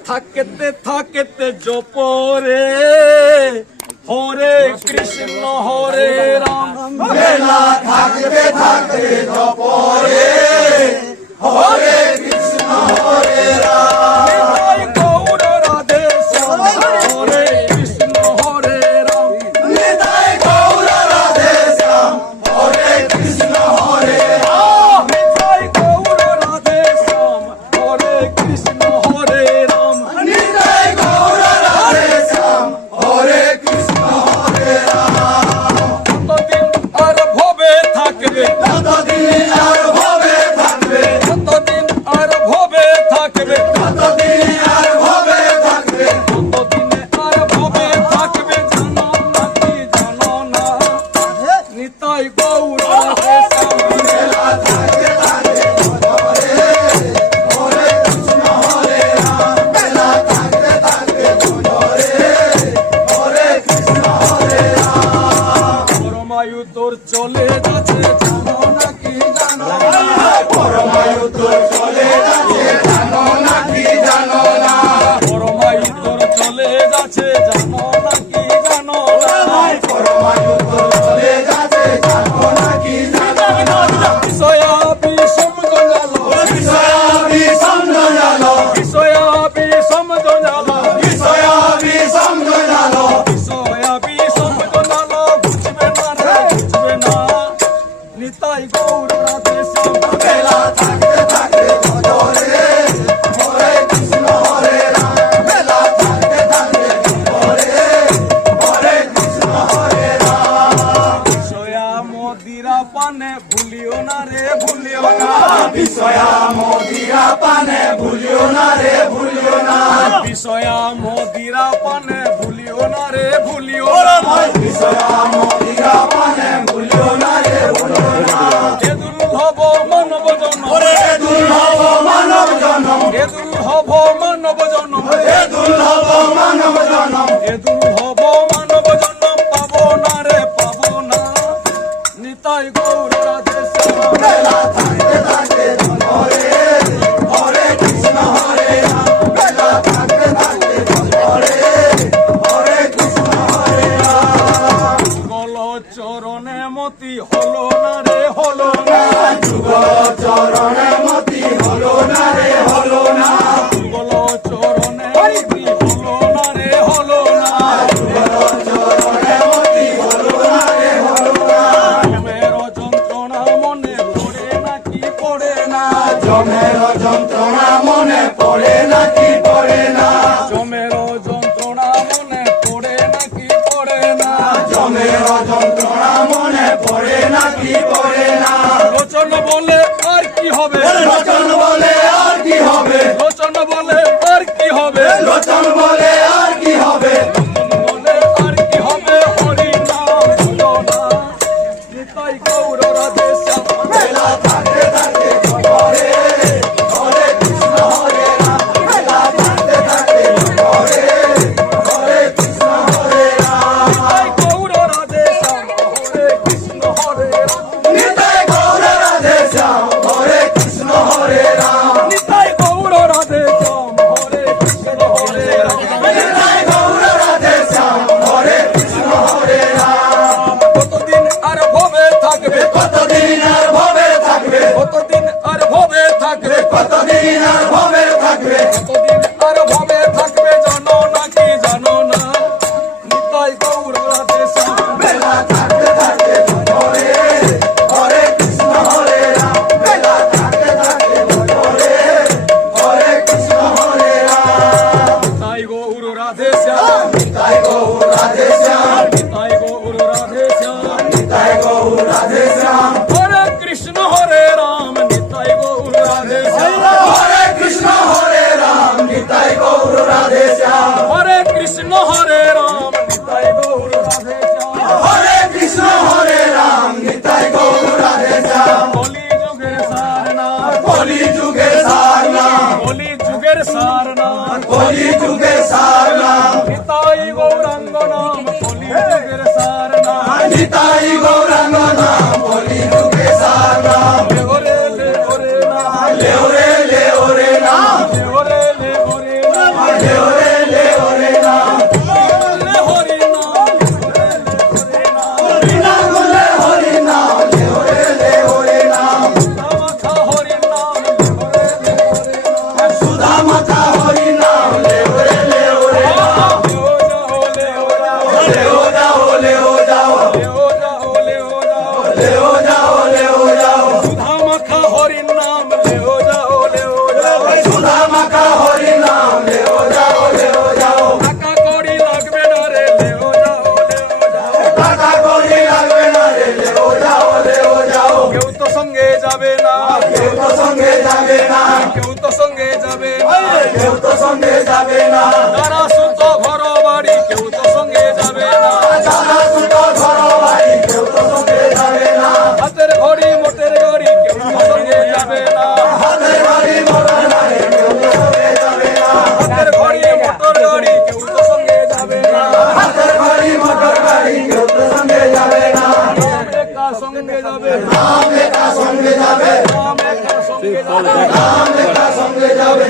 থাকতে থাকতে জপরে হরে কৃষ্ণ হরে রাম বেলা থাকতে থাকতে জপরে হরে কৃষ্ণ হরে রাম নিতাই গৌর রাধে শ্যাম হরে কৃষ্ণ হরে রাম নিতাই গৌর রাধে শ্যাম হরে কৃষ্ণ হরে রাম নিতাই গৌর রাধে শ্যাম হরে কৃষ্ণ হরে রাম নিতাই গৌর রাধে শ্যাম হরে কৃষ্ণ হরে রাম কতদিন আর ভবে থাকবে কতদিন আর ভবে থাকবে কতদিন আর ভবে থাকবে কতদিন আর ভবে থাকবে কতদিনে আর ভবে থাকবে জানো না কি জানো না নিতাই গৌর রাধে শ্যাম বেলা থাকতে থাকতে জপরে হরে কৃষ্ণ হরে রাম বেলা থাকতে থাকতে জপরে হরে কৃষ্ণ হরে রাম পরমায়ু তোর চলে যাচ্ছে জানো না কি জানো না পরমায়ু তোর চলে যাচ্ছে জানো না কি জানো না পরমায়ু তোর চলে যাচ্ছে জানো না কি জানো না পরমায়ু তোর চলে যাচ্ছে জানো না কি জানো না বিষয়া বিষম জঞ্জালো বিষয়াবি সমজালো বিষয়া বিষম জঞ্জালো বিষয়াবি সমজালো বিষয়া বিষম জঞ্জালো বুঝবে না রে বুঝবে না নিতাই গৌর রাধে শ্যাম বেলা থাকতে থাকতে জপরে হরে কৃষ্ণ হরে রাম বেলা থাকতে থাকতে জপরে হরে কৃষ্ণ হরে রাম বিষয়া মদিরা পানে ভুলিও না রে ভুলিও না বিষয়া মদিরা পানে ভুলিও না রে ভুলিও না বিষয়া মদিরা পানে ভুলিও না রে ভুলিও না বিষয়া মদিরা পানে ভুলিও না রে ভুলিও না এ দুর্লভ মানব জন্ম এ দুর্লভ মানব জনম এ দুর্লভ মানব জন্ম এ দুর্লভ মানব জনম এ দুর্লভ মানব জন্ম পাবো না রে পাবো না নিতাই গৌর রাধে শ্যাম বেলা থাকতে থাকতে জপরে হরে কৃষ্ণ হরে রাম বেলা থাকতে থাকতে জপরে হরে কৃষ্ণ হরে রাম গল চরণে মতি হলো না রে হলো না যুগল চরণে মতি হলো না রে হলো না গল চরণে মতি হলো না রে হলো না যুগল চরণে মতি হলো না রে হলো না প্রেমের যন্ত্রণা মনে পড়ে নাকি পড়ে না জমের যন্ত্রণা মনে পড়ে নাকি পড়ে না জমের যন্ত্রণা মনে পড়ে নাকি পড়ে না জমের যন্ত্রণা মনে পড়ে নাকি পড়ে না লোচন বলে আর কি হবে লোচন বলে আর কি হবে লোচন বলে আর কি হবে লোচন বলে আর কি হবে লোচন বলে আর কি হবে হরি নাম ভুলো না নিতাই গৌর রাধে শ্যাম বেলা থাকতে থাকতে জপরে হরে কৃষ্ণ হরে রাম বেলা থাকতে থাকতে জপরে হরে কৃষ্ণ হরে রাম নিতাই গৌর রাধে শ্যাম হরে কৃষ্ণ হরে রাম নিতাই গৌর রাধে শ্যাম হরে কৃষ্ণ হরে রাম নিতাই গৌর রাধে শ্যাম হরে কৃষ্ণ হরে রাম নিতাই গৌর রাধে শ্যাম হরে কৃষ্ণ হরে রাম কতদিন আর ভবে থাকবে কতদিন আর ভবে থাকবে কতদিন আর ভবে থাকবে কতদিন আর ভবে থাকবে কতদিন আর ভবে থাকবে জানো না কি জানো না নিতাই গৌর রাধে শ্যাম বেলা থাকতে থাকতে জপরে হরে কৃষ্ণ হরে রাম বেলা থাকতে থাকতে জপরে হরে কৃষ্ণ হরে রাম নিতাই গৌর রাধে শ্যাম নিতাই গৌর রাধে শ্যাম নিতাই গৌর রাধে শ্যাম নিতাই গৌর রাধে শ্যাম হরে কৃষ্ণ হরে রাম নিতাই গৌর রাধে শ্যাম হরে কৃষ্ণ হরে রাম নিতাই গৌর রাধে শ্যাম হরে কৃষ্ণ হরে রাম নিতাই গৌর রাধে শ্যাম হরে কৃষ্ণ হরে রাম নিতাই গৌর রাধে শ্যাম কলি যুগের সারনাথ কলি যুগে সারনাম কলি যুগের সারনাথ কলি যুগে সারনাম নিতাই গৌরাঙ্গ নাম কলি যুগের সারনাথ নিতাই গৌরাঙ্গ নাম কলি যুগে সারনাম লে ওরে না লেওরে লেওরে নাম লে ওরে না যাবে না, কেউ তো সঙ্গে যাবে না, কেউ তো সঙ্গে যাবে না, কেউ তো সঙ্গে যাবে না, যারা সুত ঘর বাড়ি কেউ তো সঙ্গে যাবে না, যারা দুটো ঘর বাড়ি কেউ তো সঙ্গে যাবে না, হাতের ঘড়ি মোটের গাড়ি কেউ তো সঙ্গে যাবে না, হাতের বাড়ি মোটর গাড়ি কেউ তো সঙ্গে যাবে না, হাতের ঘড়ি মোটর গাড়ি কেউ তো সঙ্গে যাবে না, হাতের বাড়ি মোটর গাড়ি কেউ তো সঙ্গে যাবে না, রাম একা সঙ্গে যাবে, রাম একা সঙ্গে যাবে, রাম একা সঙ্গে যাবে, রাম একা সঙ্গে যাবে।